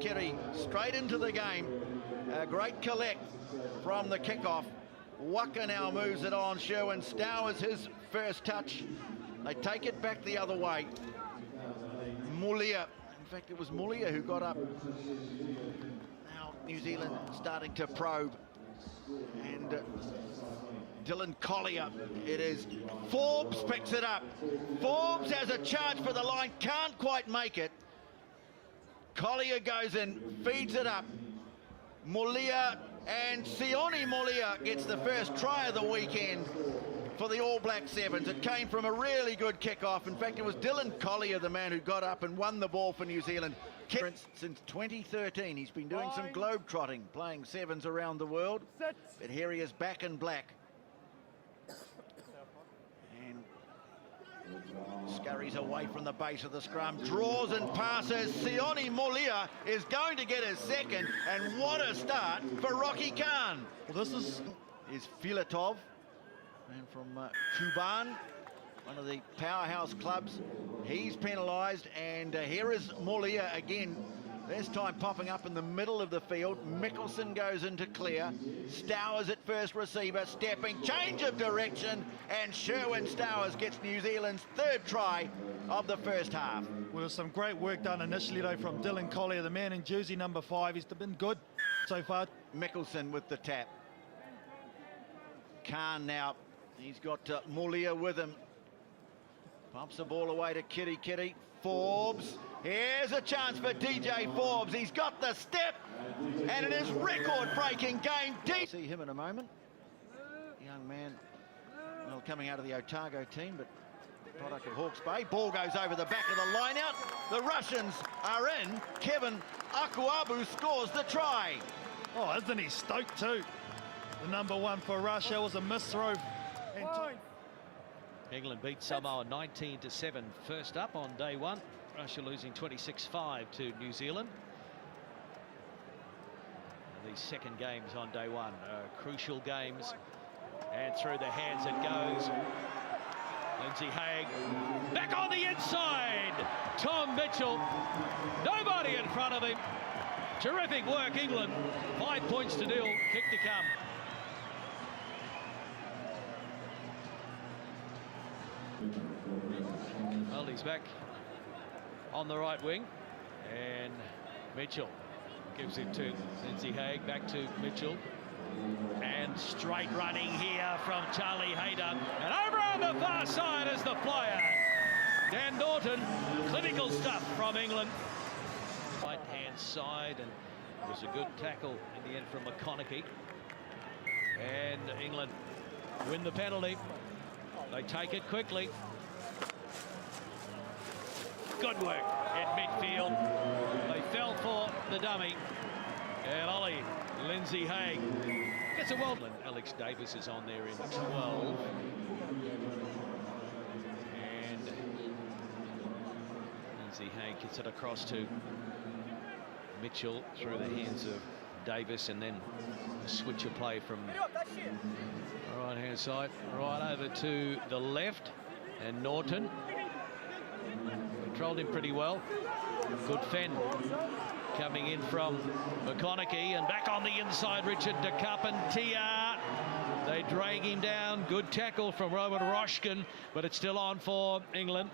Kitty straight into the game. A great collect from the kickoff. Waka now moves it on. Sherwin Stowers his first touch. They take it back the other way. Mulia, in fact it was Mulia who got up. Now New Zealand starting to probe. And Dylan Collier, it is. Forbes picks it up. Forbes has a charge for the line, can't quite make it. Collier goes in, feeds it up. Mulia and Sione Mulia gets the first try of the weekend for the All Black Sevens. It came from a really good kickoff. In fact, it was Dylan Collier, the man who got up and won the ball for New Zealand. Since 2013, he's been doing some globe-trotting, playing sevens around the world. But here he is back in black. And scurries away from the base of the scrum, draws and passes. Sione Mulia is going to get his second, and what a start for Rocky Khan. Well, this is Filatov, man from Kuban, one of the powerhouse clubs. He's penalised, and here is Mulia again. This time popping up in the middle of the field. Mickelson goes in to clear. Stowers at first receiver, stepping, change of direction, and Sherwin Stowers gets New Zealand's third try of the first half. Well, some great work done initially though from Dylan Collier, the man in jersey number 5. He's been good so far. Mickelson with the tap. Khan now, he's got Mulia with him. Pumps the ball away to Kitty. Forbes. Here's a chance for DJ Forbes. He's got the step, and it is record-breaking game. See him in a moment. Young man, well, coming out of the Otago team, but product of Hawke's Bay. Ball goes over the back of the line-out. The Russians are in. Kevin Akuabu scores the try. Oh, isn't he stoked too? The number 1 for Russia was a miss throw. England beat Samoa 19-7 first up on day 1. Russia losing 26-5 to New Zealand. And these second games on day 1 are crucial games, and through the hands it goes. Lindsay Haig back on the inside. Tom Mitchell, nobody in front of him. Terrific work, England. 5 points to deal, kick to come. Well, he's back on the right wing, and Mitchell gives it to Lindsay Haig, back to Mitchell, and straight running here from Charlie Hayter, and over on the far side is the flyer. Dan Norton, clinical stuff from England. Right hand side, and it was a good tackle in the end from McConaughey, and England win the penalty. They take it quickly. Good work in midfield. They fell for the dummy. And Ollie, Lindsay Haig gets a well. Alex Davis is on there in 12. And Lindsay Haig gets it across to Mitchell through the hands of Davis, and then a switch of play from right hand side right over to the left, and Norton controlled him pretty well. Good fend coming in from McConaughey, and back on the inside Richard de Carpentier. They drag him down. Good tackle from Roman Roshkin, but it's still on for England.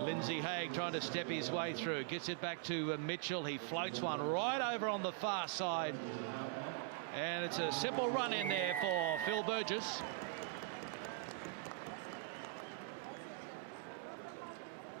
Lindsay Haig trying to step his way through, gets it back to Mitchell. He floats one right over on the far side, and it's a simple run in there for Phil Burgess.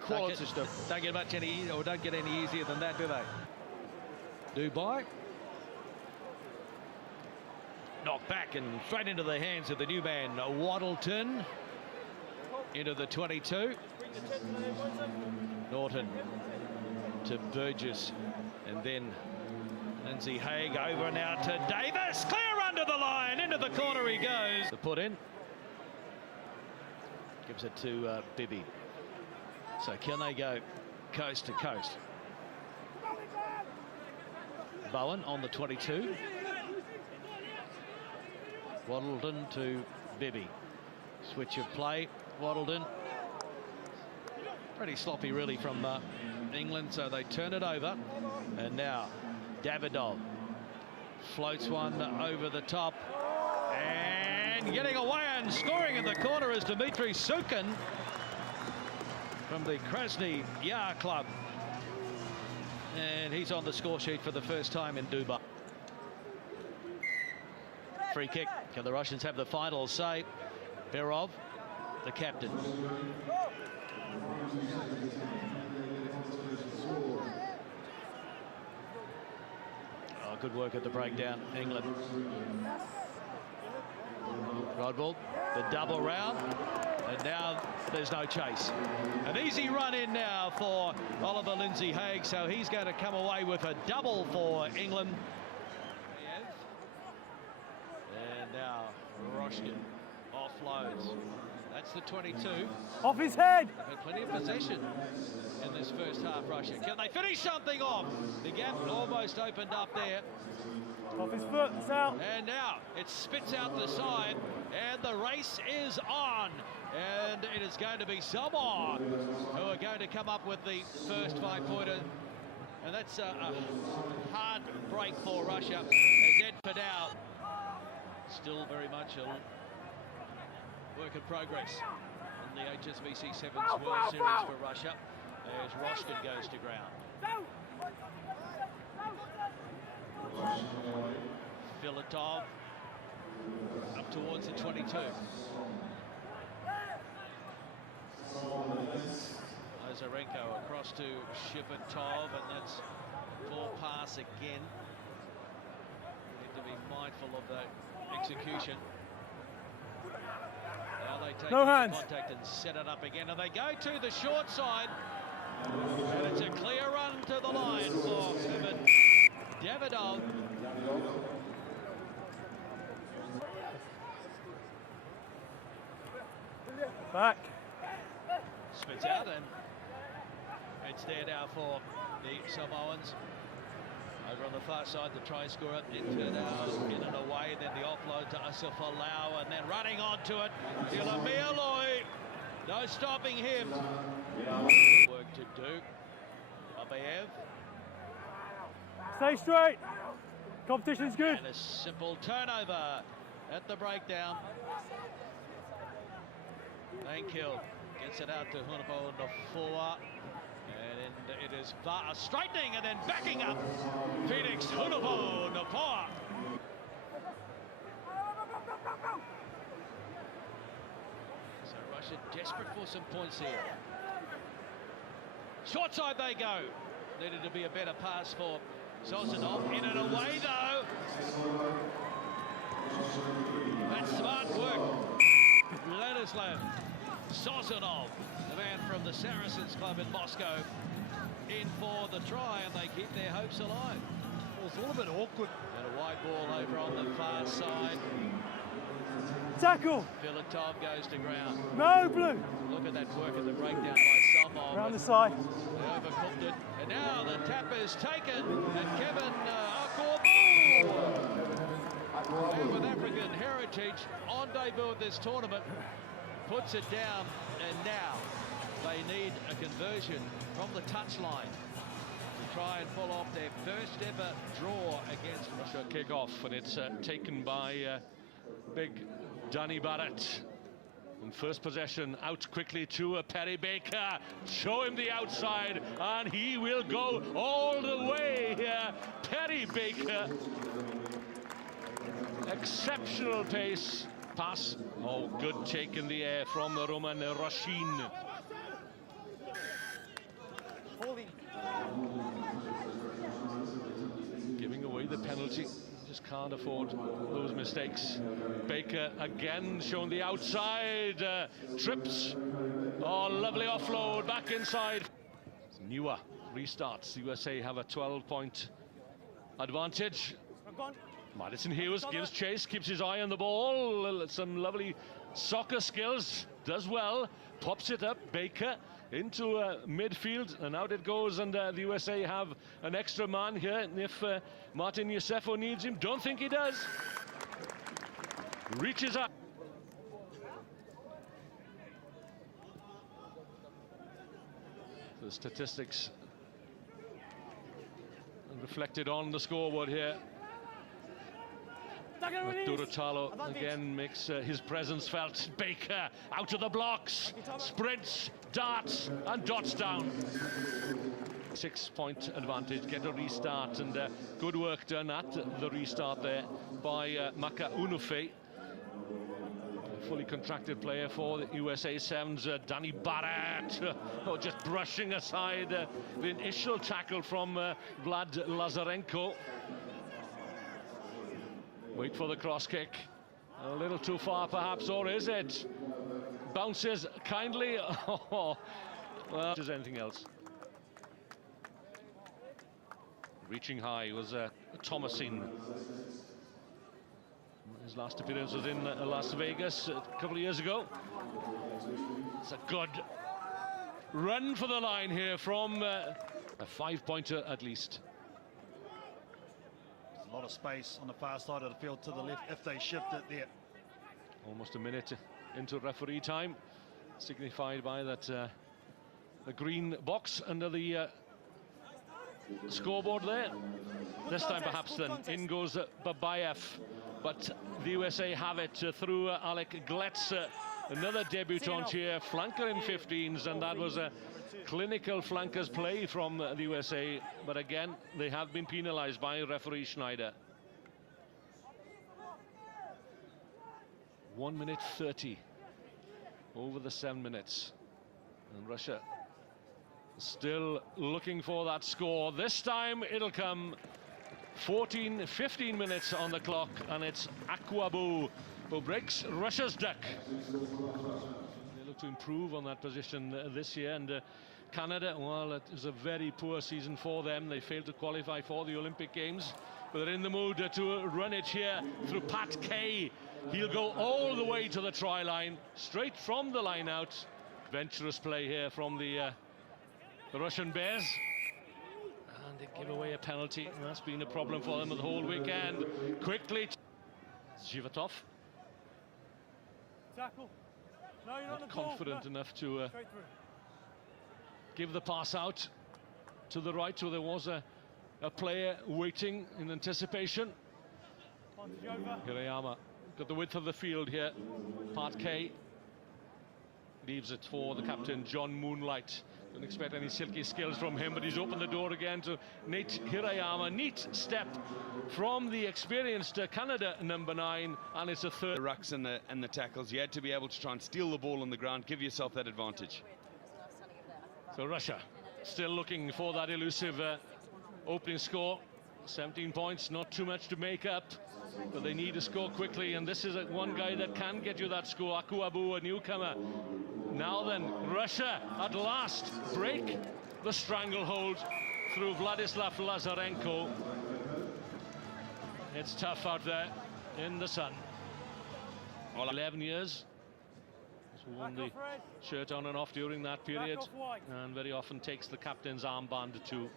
Quality stuff. Don't get any easier than that, do they? Dubai. Knocked back and straight into the hands of the new man, Waddleton. Into the 22. Norton to Burgess, and then Lindsay Haig over now to Davis. Clear under the line, into the corner he goes. The put in. Gives it to Bibby. So can they go coast to coast? Bowen on the 22. Waddleton to Bibby. Switch of play. Waddleton. Pretty sloppy, really, from England, so they turn it over. And now Davidov floats one over the top. And getting away and scoring in the corner is Dmitry Sukin from the Krasny Yar club. And he's on the score sheet for the first time in Dubai. Free kick. Can the Russians have the final say? Berov, the captain. Oh, good work at the breakdown, England. Rodwell, the double round, and now there's no chase. An easy run in now for Oliver Lindsay-Haig, so he's going to come away with a double for England. And now Roshkin offloads. That's the 22. Off his head! They've had plenty of possession in this first half, Russia. Can they finish something off? The gap almost opened up there. Off his foot, it's out. And now it spits out the side, and the race is on. And it is going to be Samoa who are going to come up with the first 5-pointer. And that's a hard break for Russia. They're dead for now. Still very much a work in progress in the HSBC Sevens World Series for Russia. As Roshkin goes to ground. Filatov up towards the 22. Ozarenko across to Shipatov, and that's full pass again. Need to be mindful of the execution. Now they take contact and set it up again, and they go to the short side. And it's a clear run to the line for Kevin Davidov. Back. Spits out, and it's there now for the Samoans. Over on the far side, the try scorer into in and away, then the offload to Asafalau, and then running onto it, Ilamialoi. No stopping him. Work to do. Abayev. Stay straight. Competition's good. And a simple turnover at the breakdown. Thankill gets it out to Hunapo Nafua. And it is straightening and then backing up. Phoenix Hunapo Nafua. So Russia desperate for some points here. Short side they go. Needed to be a better pass for Sosonov. In and away though. That's smart work. Ladislav Sosonov, the man from the Saracens club in Moscow, in for the try, and they keep their hopes alive. Well, it's a little bit awkward. And a wide ball over on the far side. Tackle. Filatov goes to ground. No, blue. Look at that work at the breakdown by Somov. Around the side. They overcooked it. And now the tap is taken. And Kevin Akorbu, with African heritage, on debut at this tournament, puts it down. And now they need a conversion from the touchline to try and pull off their first ever draw against Russia. Kick-off, and it's taken by big Danny Barrett. And first possession out quickly to Perry Baker. Show him the outside, and he will go all the way here. Perry Baker. Exceptional pace. Pass. Oh, good take in the air from the Roman Rashin. Giving away the penalty. Just can't afford those mistakes. Baker again showing the outside. Trips. Oh, lovely offload back inside. Newer restarts. USA have a 12-point advantage. Madison Hughes gives chase, keeps his eye on the ball. Some lovely soccer skills. Does well. Pops it up. Baker into midfield, and out it goes, and the USA have an extra man here if Martin Yosefo needs him. Don't think he does. Reaches up. The statistics reflected on the scoreboard here. Durutalo again makes his presence felt. Baker out of the blocks, sprints, darts and dots down. 6-point advantage, get a restart, and good work done at the restart there by Maka Unufe. Fully contracted player for the USA Sevens, Danny Barrett, just brushing aside the initial tackle from Vlad Lazarenko. Wait for the cross kick, a little too far perhaps, or is it? Bounces kindly, well, is anything else. Reaching high was Thomasin. His last appearance was in Las Vegas a couple of years ago. It's a good run for the line here from a 5-pointer at least. There's a lot of space on the far side of the field to the left if they shift it there. Almost a minute into referee time, signified by that the green box under the scoreboard there. This time perhaps then in goes Babayev, but the USA have it through Alec Gletz, another debutant here, flanker in 15s, and that was a clinical flankers play from the USA, but again they have been penalized by referee Schneider. 1 minute 30 over the 7 minutes, and Russia still looking for that score. This time it'll come. 15 minutes on the clock, and it's Akwabu who breaks Russia's duck. They look to improve on that position this year, and Canada, well, it was a very poor season for them. They failed to qualify for the Olympic Games, but they're in the mood to run it here through Pat Kay. He'll go all the way to the try line, straight from the line out. Venturous play here from the Russian Bears. And they give away a penalty, and that's been a problem for them the whole weekend. Quickly, Zhivatov. Tackle. No, you're Not confident enough to give the pass out to the right, so there was a player waiting in anticipation. Hirayama got the width of the field here. Part K leaves it for the captain, John Moonlight. Don't expect any silky skills from him, but he's opened the door again to Nate Hirayama. Neat step from the experienced Canada number 9, and it's a third. The rucks and the tackles, you had to be able to try and steal the ball on the ground, give yourself that advantage. So Russia still looking for that elusive opening score. 17 points, not too much to make up, but they need to score quickly, and this is one guy that can get you that score. Akwabu, a newcomer. Now then, Russia at last break the stranglehold through Vladislav Lazarenko. It's tough out there in the sun. 11 years. He's worn the shirt on and off during that period, and very often takes the captain's armband too,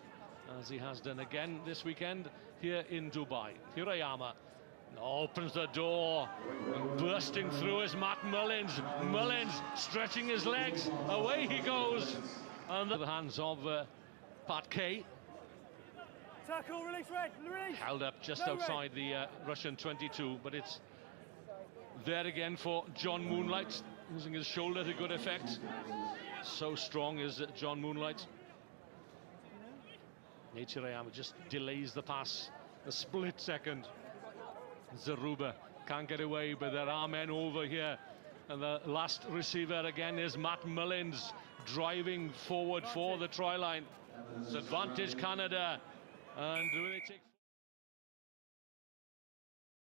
as he has done again this weekend here in Dubai. Hirayama opens the door, and bursting through is Matt Mullins. Mullins stretching his legs, away he goes, and the hands of Pat Kay. Tackle, release, red, release. Held up just outside the Russian 22, but it's there again for John Moonlight, using his shoulder to good effect. So strong is John Moonlight. Hirayama just delays the pass a split second. Zaruba can't get away, but there are men over here, and the last receiver again is Matt Mullins, driving forward for the try line. It's advantage Canada, and do they take